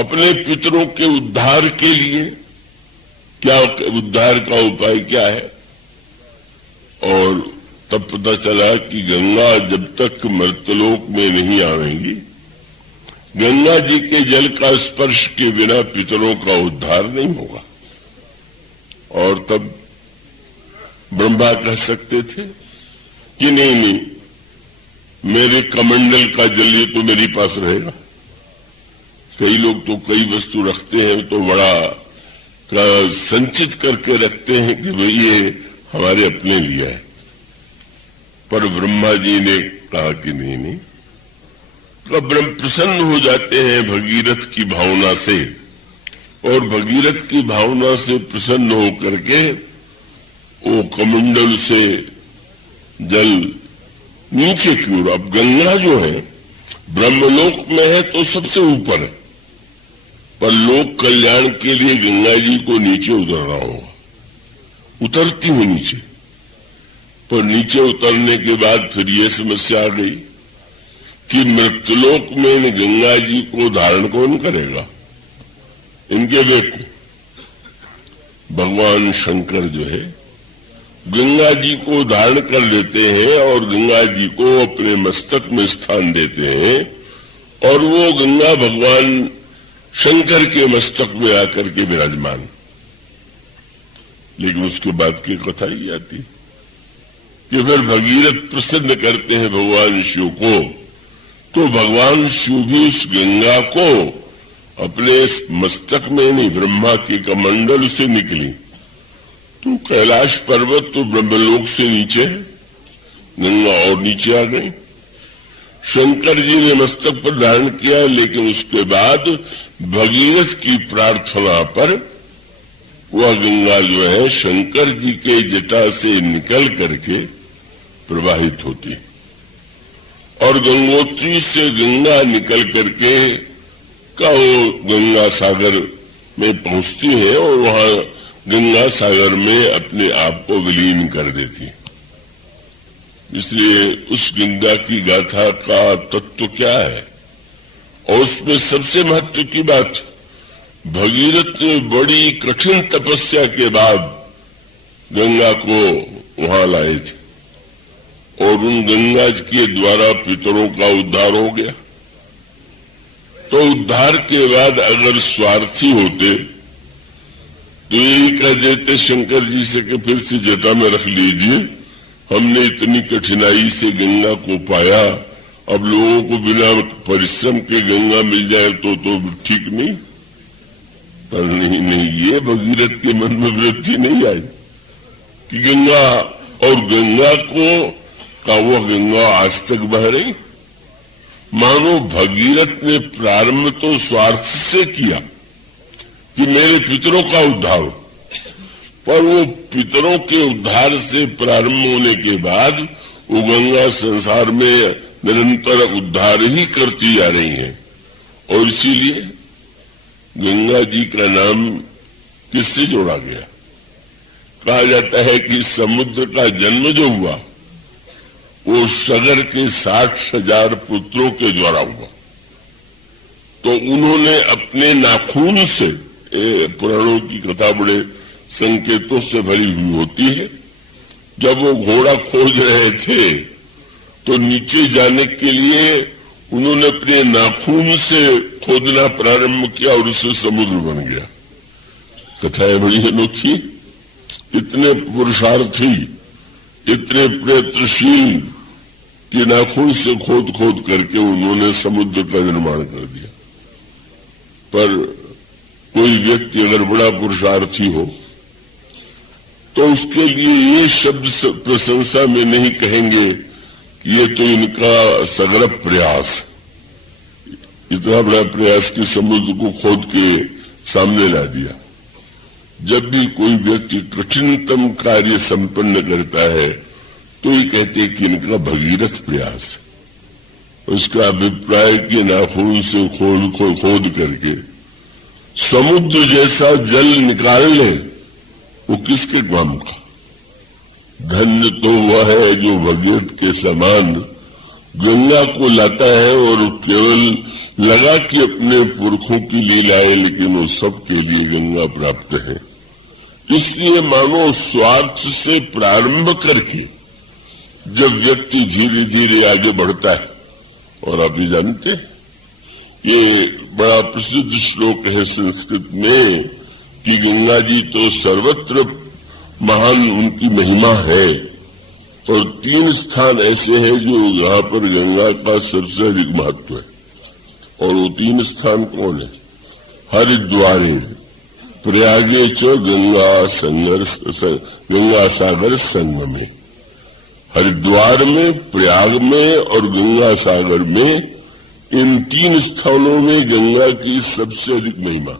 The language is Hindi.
अपने पितरों के उद्धार के लिए क्या उद्धार का उपाय क्या है। और तब पता चला कि गंगा जब तक मर्तलोक में नहीं आवेंगी, गंगा जी के जल का स्पर्श के बिना पितरों का उद्धार नहीं होगा। और तब ब्रह्मा कह सकते थे कि नहीं, मेरे कमंडल का जल ये तो मेरे पास रहेगा। कई लोग तो कई वस्तु रखते हैं तो बड़ा संचित करके रखते हैं कि भाई ये हमारे अपने लिए है, पर ब्रह्मा जी ने कहा कि नहीं, तो ब्रह्म प्रसन्न हो जाते हैं भगीरथ की भावना से, और भगीरथ की भावना से प्रसन्न होकर के वो कमंडल से जल नीचे की ओर, अब गंगा जो है ब्रह्मलोक में है तो सबसे ऊपर है, पर लोक कल्याण के लिए गंगा जी को नीचे उतरना होगा। उतरती हूं नीचे, पर नीचे उतरने के बाद फिर ये समस्या आ गई कि मृत्युलोक में गंगा जी को धारण कौन करेगा, इनके वेग को। भगवान शंकर जो है गंगा जी को धारण कर लेते हैं और गंगा जी को अपने मस्तक में स्थान देते हैं, और वो गंगा भगवान शंकर के मस्तक में आकर के विराजमान। लेकिन उसके बाद की कथा ही आती कि फिर भगीरथ प्रसन्न करते हैं भगवान शिव को, तो भगवान शिव भी उस गंगा को अपने मस्तक में नहीं, ब्रह्मा के कमंडल से निकली। तो कैलाश पर्वत तो ब्रह्मलोक से नीचे है, गंगा और नीचे आ गई। शंकर जी ने मस्तक पर धारण किया, लेकिन उसके बाद भगीरथ की प्रार्थना पर वह गंगा जो है शंकर जी के जटा से निकल करके प्रवाहित होती, और गंगोत्री से गंगा निकल करके वो गंगा सागर में पहुंचती है, और वहां गंगा सागर में अपने आप को विलीन कर देती है। इसलिए उस गंगा की गाथा का तत्व क्या है, और उसमें सबसे महत्व की बात, भगीरथ ने बड़ी कठिन तपस्या के बाद गंगा को वहां लाए थे, और उन गंगा के द्वारा पितरों का उद्धार हो गया। तो उद्धार के बाद अगर स्वार्थी होते तो यही कह देते शंकर जी से कि फिर से जटा में रख लीजिए, हमने इतनी कठिनाई से गंगा को पाया, अब लोगों को बिना परिश्रम के गंगा मिल जाए तो ठीक नहीं। पर नहीं, ये भगीरथ के मन में वृत्ति नहीं आई कि गंगा, और गंगा को का वो गंगा आज तक बह रही। मानो भगीरथ ने प्रारंभ तो स्वार्थ से किया कि मेरे पितरों का उद्धार हो, पर वो पितरों के उद्धार से प्रारंभ होने के बाद वो गंगा संसार में निरंतर उद्धार ही करती जा रही है। और इसीलिए गंगा जी का नाम किससे जोड़ा गया? कहा जाता है कि समुद्र का जन्म जो हुआ वो सगर के 60,000 पुत्रों के द्वारा हुआ। तो उन्होंने अपने नाखून से, पुराणों की कथा बड़े संकेतों से भरी हुई होती है, जब वो घोड़ा खोज रहे थे तो नीचे जाने के लिए उन्होंने अपने नाखून से खोदना प्रारंभ किया और उससे समुद्र बन गया। कथा है बड़ी अनोखी। इतने पुरुषार्थी, इतने प्रयत्नशील कि नाखून से खोद खोद करके उन्होंने समुद्र का निर्माण कर दिया। पर कोई व्यक्ति अगर बड़ा पुरुषार्थी हो तो उसके लिए ये शब्द प्रशंसा में नहीं कहेंगे कि ये तो इनका सगरा प्रयास, इतना बड़ा प्रयास कि समुद्र को खोद के सामने ला दिया। जब भी कोई व्यक्ति कठिनतम कार्य संपन्न करता है तो ये कहते हैं कि इनका भगीरथ प्रयास। उसका अभिप्राय कि नाखून से खोद करके समुद्र जैसा जल निकाल ले, वो किसके काम का? धन्य तो वह है जो भगीरथ के समान गंगा को लाता है और केवल लगा कि अपने पुरखों की लीलाएं, लेकिन वो सबके लिए गंगा प्राप्त है। इसलिए मानो स्वार्थ से प्रारंभ करके जब व्यक्ति धीरे धीरे आगे बढ़ता है, और आप ये जानते हैं, ये बड़ा प्रसिद्ध श्लोक है संस्कृत में कि गंगा जी तो सर्वत्र महान उनकी महिमा है, और 3 स्थान ऐसे हैं जो यहाँ पर गंगा का सबसे अधिक महत्व है। और वो 3 स्थान कौन है? हरिद्वारे, प्रयागे च गंगा सागर संगमे। हरिद्वार में, प्रयाग में और गंगा सागर में, इन 3 स्थानों में गंगा की सबसे अधिक महिमा।